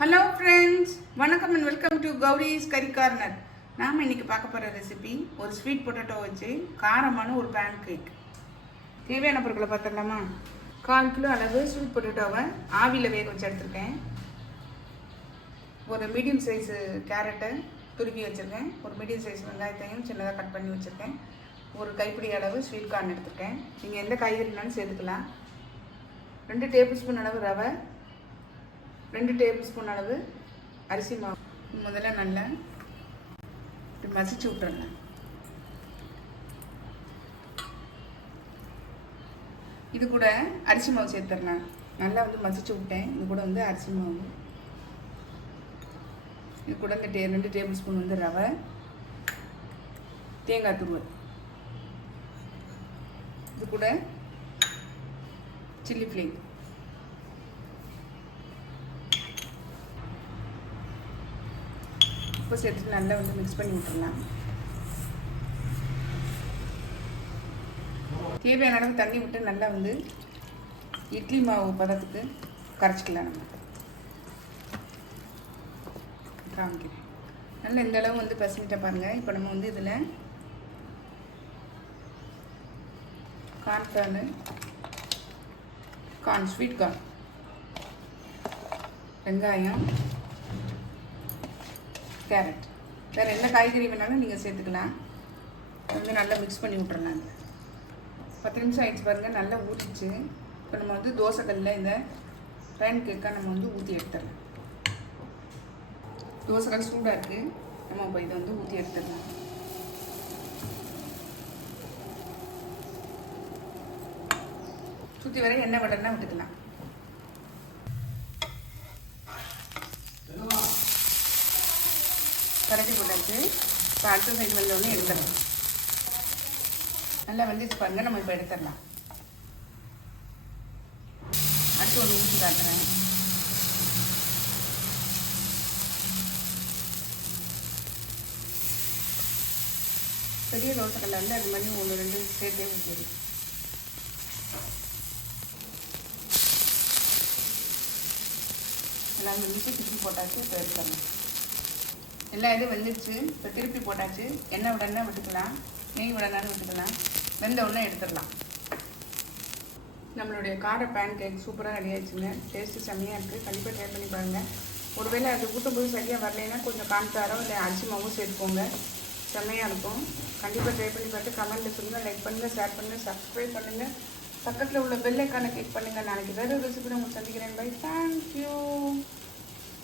Hello friends, வணக்கம் and welcome to Gowri's கறி corner. நாம் இன்னைக்கு பார்க்க போகிற ரெசிபி ஒரு ஸ்வீட் பொட்டேட்டோ வச்சு காரமான ஒரு பேன் கேக். தேவையான பொருட்களை பார்த்துடலாமா? 1/4 கிலோ அளவு ஸ்வீட் பொட்டேட்டோவை ஆவியில் வேக வச்சு எடுத்துருக்கேன். ஒரு மீடியம் சைஸு கேரட்டை துருவி வச்சுருக்கேன். ஒரு மீடியம் சைஸ் வெங்காயத்தையும் சின்னதாக கட் பண்ணி வச்சுருக்கேன். ஒரு கைப்பிடி அளவு ஸ்வீட் கார்ன் எடுத்துருக்கேன். நீங்கள் எந்த காய்கறினாலும் சேர்த்துக்கலாம். 2 டேபிள் ஸ்பூன் அளவு ரவை, 2 டேபிள் ஸ்பூன் அளவு அரிசி மாவு. முதல்ல நல்லா இப்படி மசிச்சு விட்டுறேன். இது கூட அரிசி மாவு சேர்த்துடலாம். நல்லா மசிச்சு விட்டேன். இது கூட அரிசி மாவு, இது கூட இந்த 2 டேபிள் ஸ்பூன் ரவை, தேங்காய் துருவல், இது கூட சில்லி ஃப்ளேக், உப்பு சேர்த்துட்டு நல்லா மிக்ஸ் பண்ணி விட்டுடலாம். தேவையான அளவு தண்ணி விட்டு நல்லா இட்லி மாவு பதத்துக்கு கரைச்சிக்கலாம். நம்ம காமிக்கிறேன். நல்லா இந்த அளவு பசங்கிட்ட பாருங்கள். இப்போ நம்ம இதில் கார்ன், ஸ்வீட் கார்ன், வெங்காயம், கேரட், வேறு என்ன காய்கறி வேணாலும் நீங்கள் சேர்த்துக்கலாம். நல்லா மிக்ஸ் பண்ணி விட்டுறலாம். 10 நிமிஷம் ஆகிடுச்சு பாருங்கள். நல்லா ஊற்றிச்சு. இப்போ நம்ம தோசைக்கல்லில் இந்த பேன் கேக்காக நம்ம ஊற்றி எடுத்துடலாம். தோசைக்கல் சூடாக இருக்குது. நம்ம இப்போ இதை ஊற்றி எடுத்துடலாம். சுற்றி வரை எண்ணெய் விடனா விட்டுக்கலாம். கரட்டி போட்டாச்சு. இப்போ அடுத்த சைடு வந்தோடனே எடுத்துடலாம். நல்லா வந்துச்சு பாருங்கள். நம்ம இப்போ எடுத்துடலாம். அடுத்து ஒன்று ஊற்றி காட்டுறேன். பெரிய தோசைக்கல்ல அது மாதிரி 1 2 சேர்த்தே ஊற்றி எல்லாம் திருப்பி போட்டாச்சு. இப்போ எடுத்துடலாம். எல்லா இதுவும் வெந்துடுச்சு. இப்போ திருப்பி போட்டாச்சு. எண்ணெய் விடனா விட்டுக்கலாம், நெய் விடனாலும் விட்டுக்கலாம். வெந்த உடனே எடுத்துடலாம். நம்மளுடைய கார பேன் கேக் சூப்பராக ரெடி ஆயிடுச்சுங்க. டேஸ்ட்டு செம்மையாக இருக்குது. கண்டிப்பாக ட்ரை பண்ணி பாருங்கள். ஒருவேளை அது ஊற்றும்போது சரியாக வரலைன்னா கொஞ்சம் கான்ஃப்ளவரோ இல்லை அரிசி மாவும் சேர்த்துக்கோங்க. செம்மையாக இருக்கும். கண்டிப்பாக ட்ரை பண்ணி பார்த்து கமெண்ட்டில் சொல்லுங்கள். லைக் பண்ணுங்கள், ஷேர் பண்ணுங்கள், சப்ஸ்கிரைப் பண்ணுங்கள். பக்கத்தில் உள்ள பெல் ஐக்கானை கிளிக் பண்ணுங்கள். நாளைக்கு வேறு ரெசிபி உங்களுக்கு சந்திக்கிறேன். பை. தேங்க்யூ.